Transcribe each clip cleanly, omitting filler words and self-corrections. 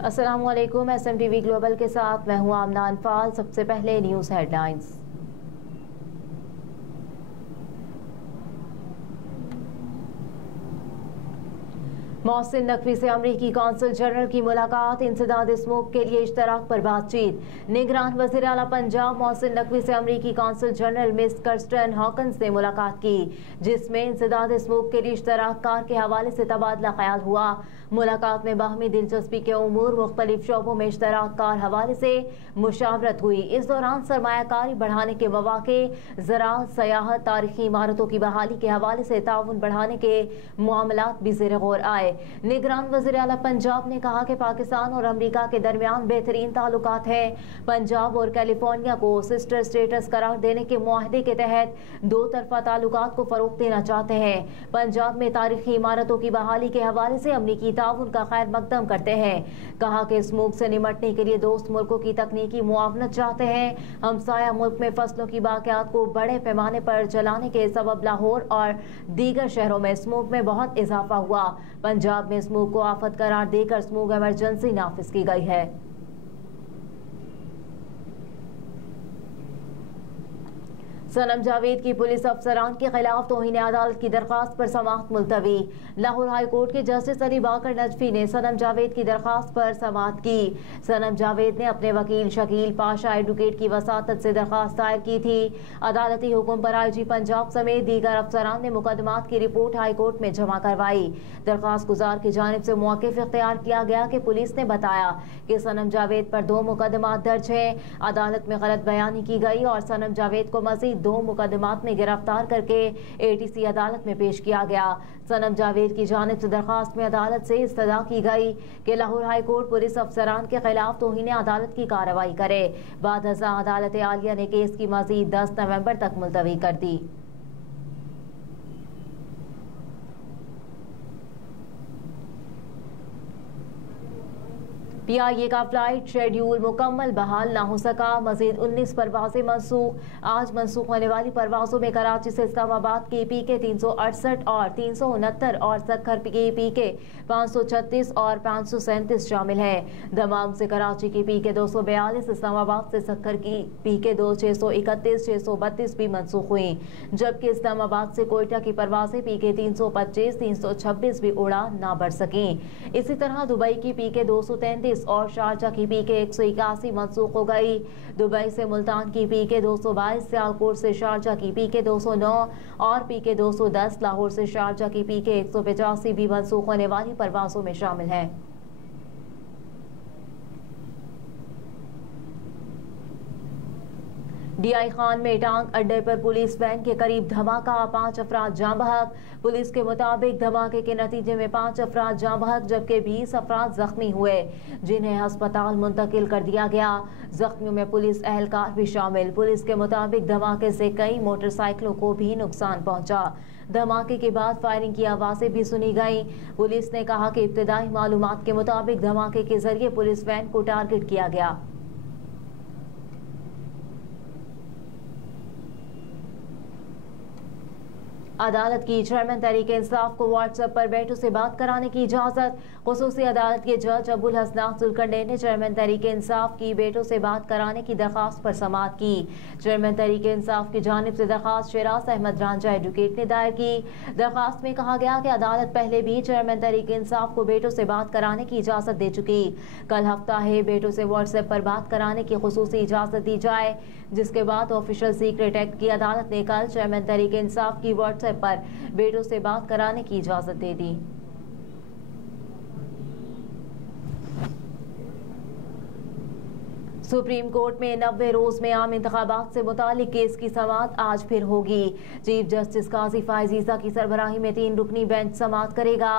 अस्सलामुअलैकुम। SMTV global के साथ मैं हूं आमना अनफाल। सबसे पहले न्यूज़ हेडलाइंस। मोहसिन नकवी से अमरीकी कौंसल जनरल की मुलाकात, इंसदाद स्मोक के लिए इश्तराक पर बातचीत। निगरान वज़ीर आला पंजाब मोहसिन नकवी से अमरीकी कौंसल जनरल मिस कर्स्टन हॉकन्स ने मुलाकात की, जिसमें इंसदाद स्मोक के लिए इश्तराक कार के हवाले से तबादला ख्याल हुआ। मुलाकात में बाहमी दिलचस्पी के उमूर, मुख्तलिफ शोबों में इश्तराक कार हवाले से मुशावरत हुई। इस दौरान सरमायाकारी बढ़ाने के मौके, ज़राअत, सयाहत, तारीखी इमारतों की बहाली के हवाले से ताउन बढ़ाने के मामलात भी ज़ेर गौर आए। निगरान वज़ीर आला पंजाब ने कहा कि पाकिस्तान और अमरीका के दरमियान बेहतरीन ताल्लुकात हैं। पंजाब और कैलिफोर्निया को सिस्टर स्टेटस करार देने के मुआहदे के तहत दो तरफा ताल्लुकात को फरोग देना चाहते हैं। पंजाब में तारीखी इमारतों की बहाली के हवाले से अमरीकी ताउन का खैर मकदम करते हैं। कहा कि स्मोक से निमटने के लिए दोस्त मुल्कों की तकनीकी मुआवनत चाहते हैं। हमसाया मुल्क में फसलों की बाकियात को बड़े पैमाने पर जलाने के सबब लाहौर और दीगर शहरों में स्मोक में बहुत इजाफा हुआ। पंजाब में स्मोक को आफत करार देकर स्मोक इमरजेंसी नाफिज की गई है। सनम जावेद की पुलिस अफसरान के खिलाफ तौहीन अदालत की दरखास्त पर समाअत मुलतवी। लाहौर हाई कोर्ट के जस्टिस अली बाकर नजफी ने सनम जावेद की दरखास्त पर समाअत की। सनम जावेद ने अपने वकील शकील पाशा एडवोकेट की वसातत से दरखास्त दायर की थी। अदालती हुक्म पर IG पंजाब समेत दीगर अफसरान ने मुकदमात की रिपोर्ट हाई कोर्ट में जमा करवाई। दरखास्त गुजार की जानिब से मौक़िफ़ इख्तियार किया गया कि पुलिस ने बताया कि सनम जावेद पर 2 मुकदमात दर्ज हैं। अदालत में गलत बयानी की गई और सनम जावेद को मज़ीद 2 मुकदमात में गिरफ्तार करके ATC अदालत में पेश किया गया। सनम जावेद की जानिब से दरखास्त में अदालत से इस्तदा की गई कि लाहौर हाई कोर्ट पुलिस अफसरान के खिलाफ तौहीन अदालत की कार्रवाई करे। बाद अदालत आलिया ने केस की मज़ीद 10 नवंबर तक मुलतवी कर दी। PIA का फ्लाइट शेड्यूल मुकम्मल बहाल ना हो सका, मजीद 19 परवाजें मनसूख। आज मनसूख होने वाली परवाजों में कराची से इस्लामाबाद की PK 368 और 369 और सक्खर की PK 536 और 537 शामिल हैं। दमाम से कराची की PK 242, इस्लामाबाद से सक्खर की PK 631, 632 भी मनसूख हुई, जबकि इस्लामाबाद से कोयटा की परवाजें PK 325, 326 भी उड़ा ना बढ़ सकी। इसी तरह दुबई की PK 233 और शारजा की PK 181 मनसूख हो गई। दुबई से मुल्तान की PK 222, सियालकोट से शारजा की PK 209 और PK 210, लाहौर से शारजा की PK 185 भी मनसूख होने वाली परवाजों में शामिल है। DI खान में टांग अड्डे पर पुलिस वैन के करीब धमाका, 5 अफराद जाँ बहक। पुलिस के मुताबिक धमाके के नतीजे में 5 अफराद जाँ बहक जबकि 20 अफराद जख्मी हुए, जिन्हें अस्पताल मुंतकिल कर दिया गया। जख्मियों में पुलिस एहलकार भी शामिल। पुलिस के मुताबिक धमाके से कई मोटरसाइकिलों को भी नुकसान पहुंचा। धमाके के बाद फायरिंग की आवाज़ें भी सुनी गईं। पुलिस ने कहा कि इब्तिदाई मालूमात के मुताबिक धमाके के जरिए पुलिस वैन को टारगेट किया गया। अदालत की चेयरमैन तहरीक इंसाफ को व्हाट्सएप पर बेटों से बात कराने की इजाज़त। खुसूसी अदालत के जज अबुल हसनात जुल्करनैन ने चेयरमैन तहरीक इंसाफ की बेटों से बात कराने की दरखास्त पर समाअत की। चेयरमैन तहरीक इंसाफ की जानिब से दरखास्त शिराज अहमद रांझा एडवोकेट ने दायर की। दरखास्त में कहा गया कि अदालत पहले भी चेयरमैन तहरीक इंसाफ को बेटों से बात कराने की इजाज़त दे चुकी। कल हफ्ता है बेटों से व्हाट्सएप पर बात कराने की खुसूसी इजाज़त दी जाए, जिसके बाद ऑफिशियल सीक्रेट एक्ट की अदालत ने कल चेयरमैन तहरीक इंसाफ की व्हाट्सएप पर बेटों से बात कराने की इजाजत दे दी। सुप्रीम कोर्ट में 90 रोज में आम इंतखाबात से मुतालिक केस की समाअत आज फिर होगी। चीफ जस्टिस काजी फायजीजा की सरबराही में 3 रुकनी बेंच समाअत करेगा।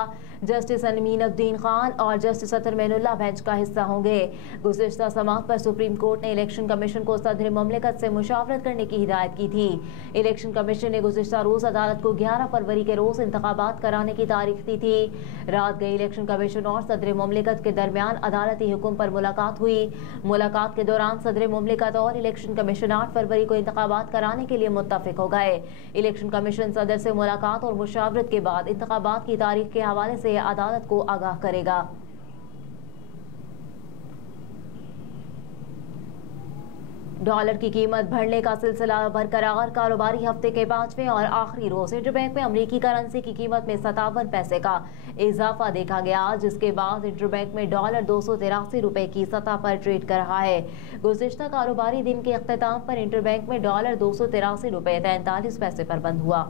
जस्टिस अमीनुद्दीन खान और जस्टिस अतर मैनुल्लाह बेंच का हिस्सा होंगे। गुज़िश्ता समाअत पर सुप्रीम कोर्ट ने इलेक्शन कमीशन को सदर मुमलिकत से मुशावरत करने की हिदायत की थी। इलेक्शन कमीशन ने गुज़िश्ता रोज अदालत को 11 फरवरी के रोज इंतखाबात कराने की तारीख दी थी। रात गई इलेक्शन कमीशन और सदर मुमलिकत के दरमियान अदालती हुक्म पर मुलाकात हुई। मुलाकात के दौरान सदर मुमलिकत और इलेक्शन कमीशन 8 फरवरी को इंतखाबात कराने के लिए मुत्तफिक हो गए। इलेक्शन कमीशन सदर से मुलाकात और मुशावरत के बाद इंतखाबात की तारीख के हवाले से अदालत को आगाह करेगा। डॉलर की कीमत बढ़ने का सिलसिला बरकरार। कारोबारी हफ्ते के 5वें और आखिरी रोज इंटरबैंक में अमेरिकी करेंसी की कीमत में 57 पैसे का इजाफा देखा गया, जिसके बाद इंटरबैंक में डॉलर 283 रुपए की सतह पर ट्रेड कर रहा है। गुज़िश्ता कारोबारी दिन के अख्ताम पर इंटरबैंक में डॉलर 283 रुपए 43 पैसे पर बंद हुआ।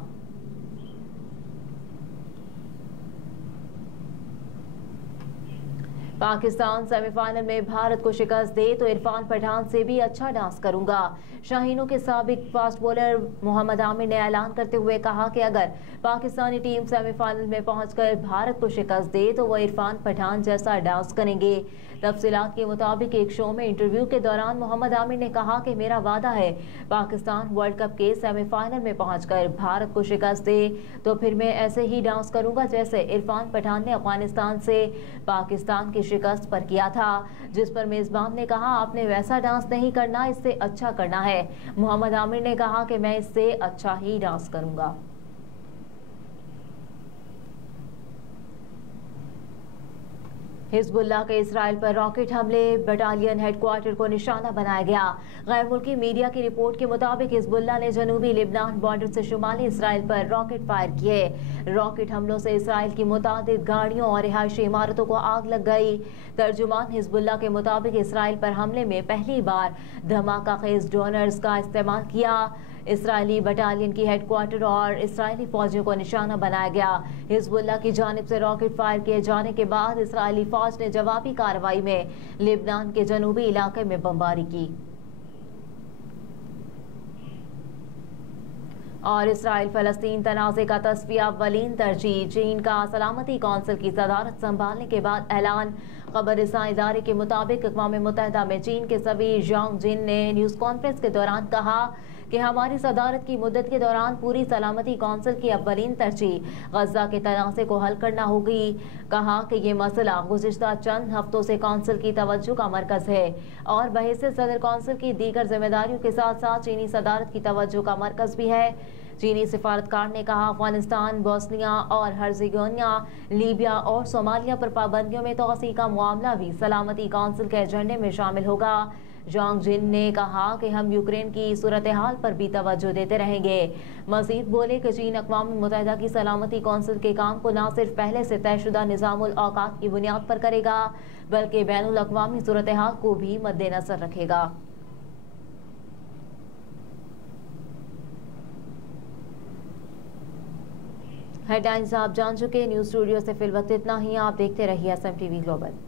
पाकिस्तान सेमीफाइनल में भारत को शिकस्त दे तो इरफान पठान से भी अच्छा डांस करूंगा। शाहीनों के साबिक फास्ट बॉलर मोहम्मद आमिर ने ऐलान करते हुए कहा कि अगर पाकिस्तानी टीम सेमीफाइनल में पहुंचकर भारत को शिकस्त दे तो वह इरफान पठान जैसा डांस करेंगे। तफसीलात के मुताबिक एक शो में इंटरव्यू के दौरान मोहम्मद आमिर ने कहा कि मेरा वादा है पाकिस्तान वर्ल्ड कप के सेमीफाइनल में पहुंचकर भारत को शिकस्त दे तो फिर मैं ऐसे ही डांस करूंगा जैसे इरफान पठान ने अफगानिस्तान से पाकिस्तान की शिकस्त पर किया था, जिस पर मेजबान ने कहा आपने वैसा डांस नहीं करना, इससे अच्छा करना है। मोहम्मद आमिर ने कहा कि मैं इससे अच्छा ही डांस करूंगा। हिजबुल्लाह के इसराइल पर रॉकेट हमले, बटालियन हेडक्वार्टर को निशाना बनाया गया। गैर मुल्की मीडिया की रिपोर्ट के मुताबिक हिजबुल्लाह ने जनूबी लेबनान बॉर्डर से शुमाली इसराइल पर रॉकेट फायर किए। रॉकेट हमलों से इसराइल की मुतादिद गाड़ियों और रिहायशी इमारतों को आग लग गई। तर्जुमान हिजबुल्लाह के मुताबिक इसराइल पर हमले में पहली बार धमाका खेज ड्रोनर्स का इस्तेमाल किया। इसराइली बटालियन की हेडक्वार्टर और इसराइली फौजियों को निशाना बनाया गया। हिजबुल्लाह की जानिब से रॉकेट फायर किए जाने के बाद इसराइली फौज ने जवाबी कार्रवाई में लेबनान के जनूबी इलाके में बमबारी की और इसराइल फलस्तीन तनाज़े का तस्फिया अव्वलीन तरजीह। चीन का सलामती कौंसिल की सदारत संभालने के बाद ऐलान। खबररसां इदारे के मुताबिक अक़वाम मुत्तहिदा में चीन के सफ़ीर ज़ांग जिन ने न्यूज़ कॉन्फ्रेंस के दौरान कहा कि हमारी सदारत की मुद्दत के दौरान पूरी सलामती कौंसिल की अव्वलीन तरजीह गज़ा के तनाज़े को हल करना होगी। कहा कि ये मसला गुज़िश्ता चंद हफ्तों से कौंसिल की तवज्जो का मरकज़ है और बहैसियत सदर कौंसिल की दीगर जिम्मेदारियों के साथ साथ चीनी सदारत की तवज्जो का मरकज़ भी है। चीनी सिफारतकार ने कहा अफगानिस्तान, बोस्निया और हर्ज़ेगोविना, लीबिया और सोमालिया पर पाबंदियों में तोसी का मामला भी सलामती कौंसिल के एजेंडे में शामिल होगा। ज़ांग जिन ने कहा कि हम यूक्रेन की सूरत हाल पर भी तवज्जो देते रहेंगे। मज़ीद बोले कि चीन अक़वाम मुत्तहिदा की सलामती कौंसिल के काम को न सिर्फ पहले से तयशुदा निज़ामुल औक़ात की बुनियाद पर करेगा बल्कि बैनुल अक़वामी सूरत हाल को भी मद्देनज़र रखेगा। हेडलाइंस आप जान चुके। न्यूज़ स्टूडियो से फिल वक्त इतना ही। आप देखते रहिए SM TV ग्लोबल।